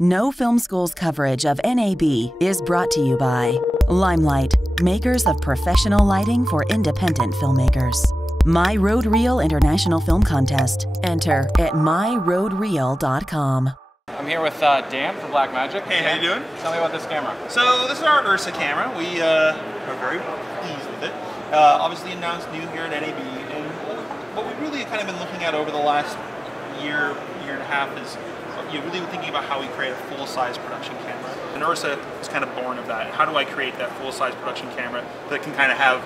No Film School's coverage of NAB is brought to you by Limelight, makers of professional lighting for independent filmmakers. My Road Reel International Film Contest. Enter at myroadreel.com. I'm here with Dan from Blackmagic. Hey, how you doing? Tell me about this camera. So this is our URSA camera. We are very pleased with it. Obviously announced new here at NAB, and what we've really kind of been looking at over the last year and a half is really thinking about how we create a full-size production camera. And URSA is kind of born of that. How do I create that full-size production camera that can kind of have,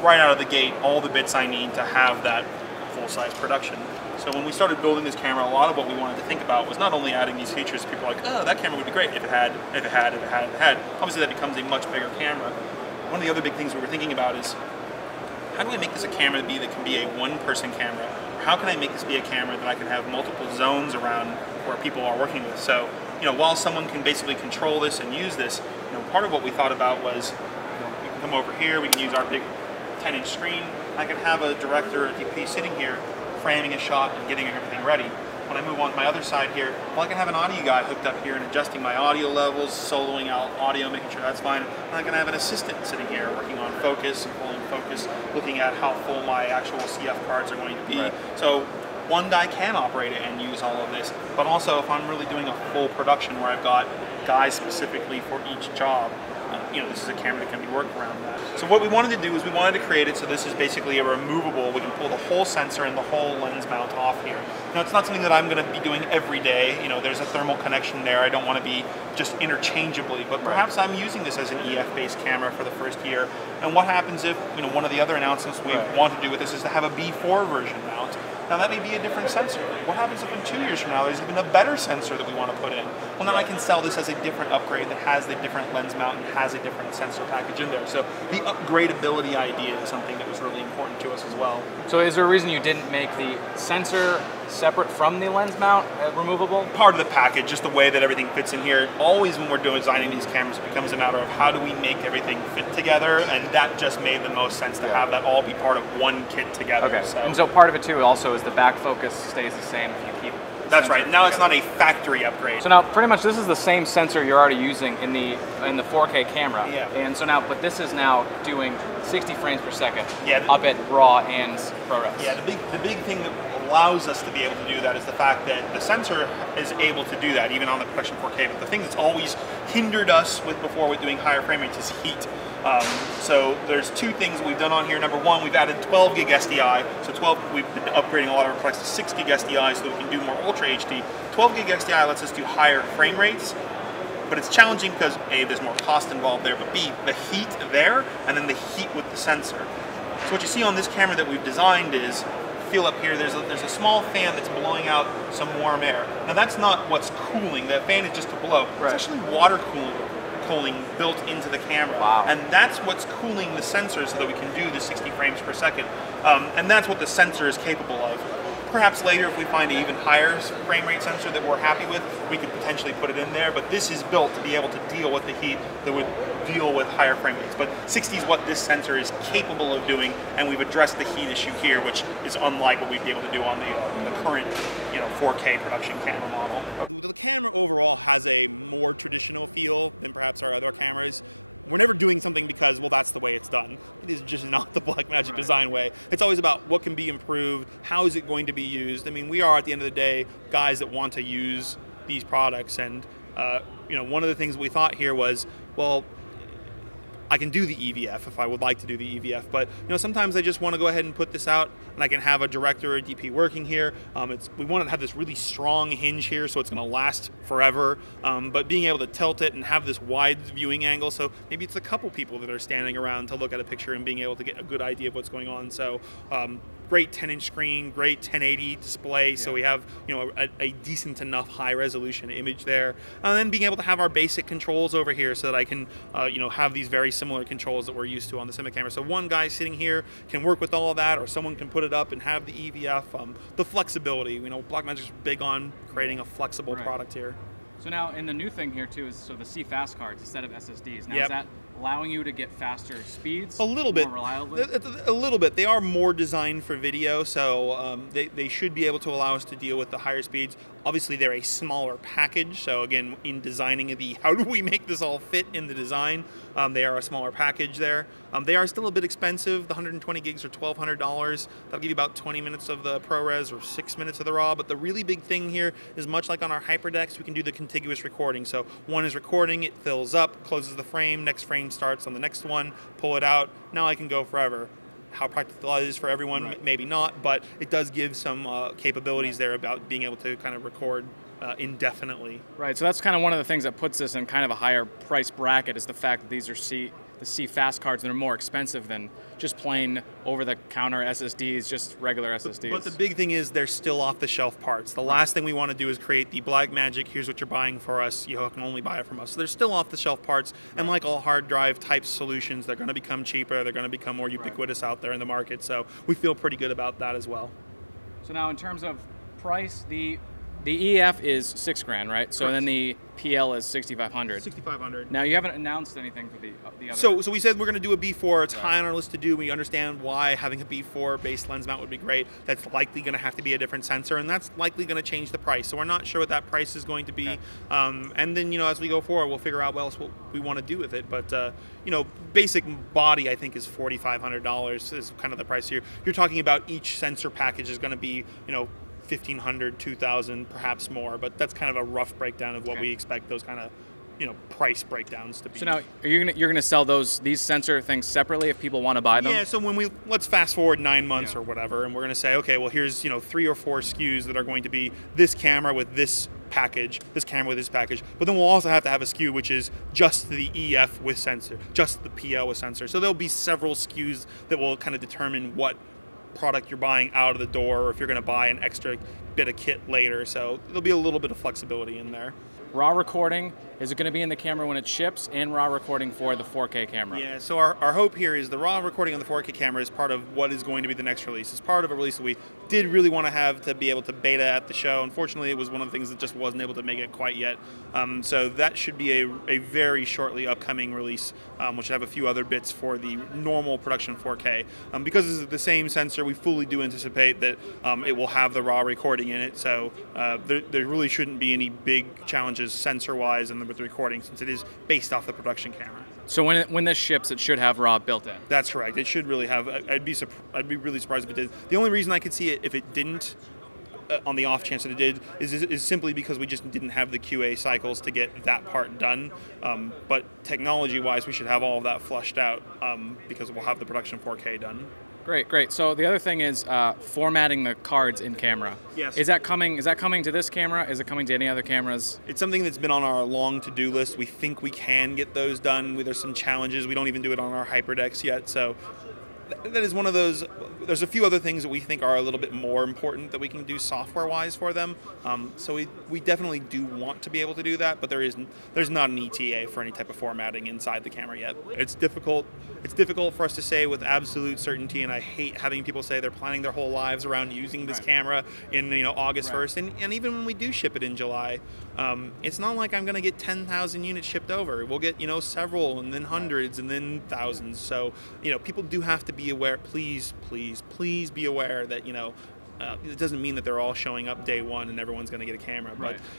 right out of the gate, all the bits I need to have that full-size production? So when we started building this camera, a lot of what we wanted to think about was not only adding these features. People are like, oh, that camera would be great if it had. Obviously that becomes a much bigger camera. One of the other big things we were thinking about is, how do I make this a camera that can be a one-person camera? Or how can I make this be a camera that I can have multiple zones around where people are working with? So, while someone can basically control this and use this, part of what we thought about was, we can come over here, we can use our big 10-inch screen. I can have a director or DP sitting here, framing a shot and getting everything ready. When I move on to my other side here, well, I can have an audio guy hooked up here and adjusting my audio levels, soloing out audio, making sure that's fine. And I can have an assistant sitting here working on focus and pulling focus, looking at how full my actual CF cards are going to be. Right. So one guy can operate it and use all of this, but also if I'm really doing a full production where I've got guys specifically for each job, this is a camera that can be worked around that. So what we wanted to do is we wanted to create it so this is basically a removable, we can pull the whole sensor and the whole lens mount off here. Now it's not something that I'm going to be doing every day, there's a thermal connection there, I don't want to be just interchangeably, but perhaps I'm using this as an EF-based camera for the first year. And what happens if, one of the other announcements we want to do with this is to have a B4 version mount. Now that may be a different sensor. What happens if in 2 years from now there's even a better sensor that we want to put in? Well, then I can sell this as a different upgrade that has the different lens mount and has a different sensor package in there. So the upgradability idea is something that was really important to us as well. So is there a reason you didn't make the sensor separate from the lens mount removable? Part of the package, just the way that everything fits in here. Always when we're designing these cameras, it becomes a matter of how do we make everything fit together, and that just made the most sense to have that all be part of one kit together. Okay. And so part of it too also is the back focus stays the same if you keep. That's right. Now it's not a factory upgrade. So now pretty much this is the same sensor you're already using in the 4K camera. Yeah. And so now, but this is now doing 60 frames per second up at RAW and ProRes. Yeah. The big thing that allows us to be able to do that is the fact that the sensor is able to do that even on the production 4K. But the thing that's always hindered us before with doing higher frame rates is heat. So there's two things we've done on here. Number one, we've added 12 gig SDI. So we've been upgrading a lot of our products to 6 gig SDI so that we can do more Ultra HD. 12 gig SDI lets us do higher frame rates, but it's challenging because A, there's more cost involved there, but B, the heat there, and then the heat with the sensor. So what you see on this camera that we've designed is, feel up here, there's a small fan that's blowing out some warm air. Now that's not what's cooling, that fan is just to blow. Right. It's actually water cooling built into the camera. Wow. And that's what's cooling the sensor so that we can do the 60 frames per second. And that's what the sensor is capable of. Perhaps later, if we find an even higher frame rate sensor that we're happy with, we could potentially put it in there, but this is built to be able to deal with the heat that would deal with higher frame rates. But 60 is what this sensor is capable of doing, and we've addressed the heat issue here, which is unlike what we'd be able to do on the current 4K production camera model. The camera overall has a more traditional feel than perhaps our other cameras. We're never doing something because, well, that's the way it's done. It is just not the Blackmagic design way. It's always about what can be improved, how is it going to be used. I mean, we are, at the end of the day, guys that want to use these products. And, one of the things we thought here was, well, I can do the EVF if I would like to do the EVF, but sometimes I just want to go ahead and put this out and I can have a director or a DP working here. We want to have this really strong hinge here so it's going to last forever, but being able to tilt it and have this wide viewing angle, so maybe it's a couple people that are standing around to look at a picture and being able to get a good idea of what's going on. So great 10-inch screen, great 1080 display, so we have a decent enough high resolution image there, and then being able to have our basic controls over here so that I can have these very similar controls that we're used to on the cinema camera. So one guy sitting here can work with all of that, or someone can put it up and have the EVF. The flexibility, Blackmagic's big on creating a flexible product here. So now, in the new thing here too is the CFast cards instead of SSDs. Now is that allowing you to get faster speeds? A little bit. More reliably? A little bit. They are more designed for video, so they should be able to allow us to deal with the higher speeds. Obviously, they're a smaller package, so again, in designing how do we make this all fit in the design, they are a smaller package there. They are still a bit expensive. The 120 gigs are $1,200. That'll give you about 20 minutes of the ProRes or 6 minutes of the RAW, but the really big thing here is much like on our HyperDecks, we can do the contiguous recording. So one is recording, it fills up, closes the frame, next frame starts on the next one, pull it out, now I can go forever. How practical it is for everyone, right. Maybe not, but it does give some capabilities there about being able to kind of record indefinitely. Right, so that's kind of one of the things that puts this in kind of a higher price bracket, is the fact that these are the C-Fast cards that are more expensive than just plain over-the-counter SSDs, just regular SSDs. But the big thing is they're still off-the-shelf parts. The last thing we want to do is create the Blackmagic, here's what you're buying for us, you can only buy it from us. So they're still off-the-shelf parts, and like all hard drive type solutions, they're going to become cheaper, they're going to become more ubiquitous out there in the market, so we feel pretty good about that as well. So now in terms of price, the EF is $6,000, right? So then the PL is $6,500. $6,500. Now you haven't announced anything for the other. So we said we're going to do a B4. It's high on our list to do. We understand why having a B4 base lens mount would be great. That's likely going to have to be a different sensor, and that's likely going to change the price. So we're not sure what that price is going to be. Okay. And then as we go forward, we'll figure out what else we want to do with it. But basic body I think is $4,500 is kind of the price here. You're talking about each sensor package is going to be $1,500, $2,000, perhaps more, but that's kind of a rough breakdown of what we expect those kind of price breakdowns to be. So now you're gonna sell these sensor things separately if people want to buy them? Yeah. So let's fast forward 9 months or whatever, and we're gonna say, okay, well here's 3 or 4 SKUs that are going to be this camera with this package, this camera with this package, but then we'll also have to have a SKU which is just the EF with sensor, just the PL with sensor. So there'll be several SKUs that will kind of determine what product you're buying out of the door, or if you're going to buy an extra bit of kit later. So there'll be a little bit of flexibility in there. RAW recording, is it going to be in the camera when it ships, and RAW recording for the 4K camera? Yeah, so our hope here is the RAW recording on the 4K camera is part of what is going to be the next release. It's part of a release that we did really want to have to be able to beta at the show. Unfortunately, it was one of the things that just wasn't able to make it quite yet. So that should be a very shortly upcoming release, which should have a few other bits for the normal production 4K. Because this is the same sensor, we fully do anticipate that it will have the RAW recording in it. So there really shouldn't be any big challenges sensor-wise and with the recording, since it is based off the production camera. So when this ships, it should have RAW built in? That's correct. It should really have. I'd be really surprised if it did. The only reason I could see it if it didn't, on the off chance that it did, is simply because we just didn't have the QA cycles to get that part done. But technology-wise, we should have all of that flushed out because we'll have the production 4K done. Great. So the other thing is formatting the cards in camera. Yes. Is that coming to this camera? Is it coming to any other cameras? It's something that's been on our long to-do list. We think we can get those done. There's some challenges. We don't even do it on our HyperDecks yet. So that is one of those. There's a few other things that we think are a little bit more important that we can do software-wise for them. So we definitely do want to be able to do that, but there's not an ETA for any type of formatting inside the camera yet. It's difficult. It's difficult for us to say with absolute certainty, and I hate having people say they're planning their whole lives around using this camera in August 1st, and even when we do ship it in July, it's not like I'm going to get 10,000 units shipped over. We'll get several, and then hundreds, and then thousands. So people do have to be aware. Please be aware that it doesn't mean that they're all showing up day one and everyone's going to get a camera,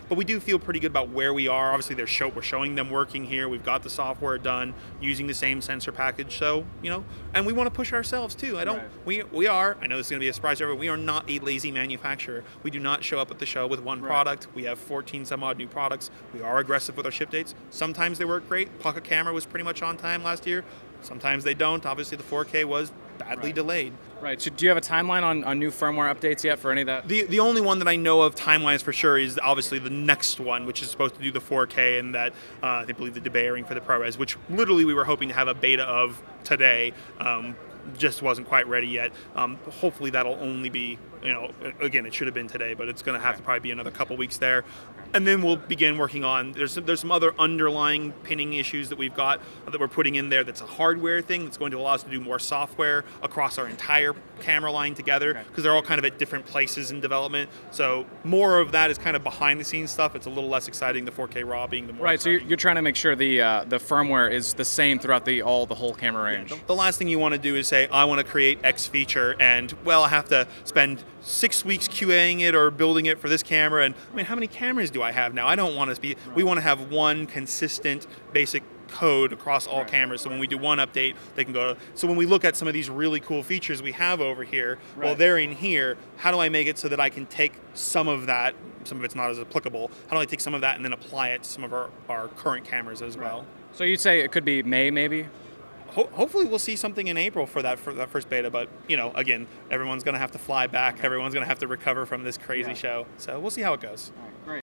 but we do feel pretty good about where we are. Obviously, we're showing them working here. We've got the software done using the same sensor package. So and we want to push ourselves too. We are. I know this is going to be a surprise to everyone. We are not a lazy manufacturer. We do not show up at the show with one product. We have 14 some odd new products. We are aggressive with our ship dates. Sometimes they work great. Pocket camera was pretty much on time last year. Sometimes they don't. Obviously, the 4K was badly delayed. Right. So do you have a timeline on new firmware updates yet for any of that? The only one that I know of timelines for sure is obviously the next one, which is supposed to do the 4K, and that I believe the debayering for the ProRes, which literally we were hoping to have a beta of today. Just wasn't quite ready yet. Hopefully that'll only be, again, it should have been today, but it's going to have to probably be another couple weeks there. And then we'll begin working on, there's some other underlying pinning issues that we've got that we're putting in there that's a hardware thing that's going to allow us to do more software across our entire camera line together, because they're all kind of at different places in development. So more of that is kind of behind the scenes stuff. It's a little less exciting, the 4K RAW being the more exciting. So you're trying to make sure the firmware is the same throughout the whole camera range. The last thing you want to do is say, I want to create X feature, and well, I have to spend 6 weeks QAing it or building it for this camera. And I mean, how many cameras do I have now? I don't want to be, we want to have one consistent basic code across all cameras. So when we do one update, they can go. So when we look at some of these really cool features we have over here, well, they're in here. How do I make it so that I can take some of that, some of it's not as applicable, how do I take some of that and then apply it to some of our current cameras as well? So you'd say it could be May, maybe? Hopefully we'll see something in April for that first beta, but you know, again, everyone's going to have to fly back. Everyone's going to have to recover from this crazy show. So we'll see how it goes. All right, great.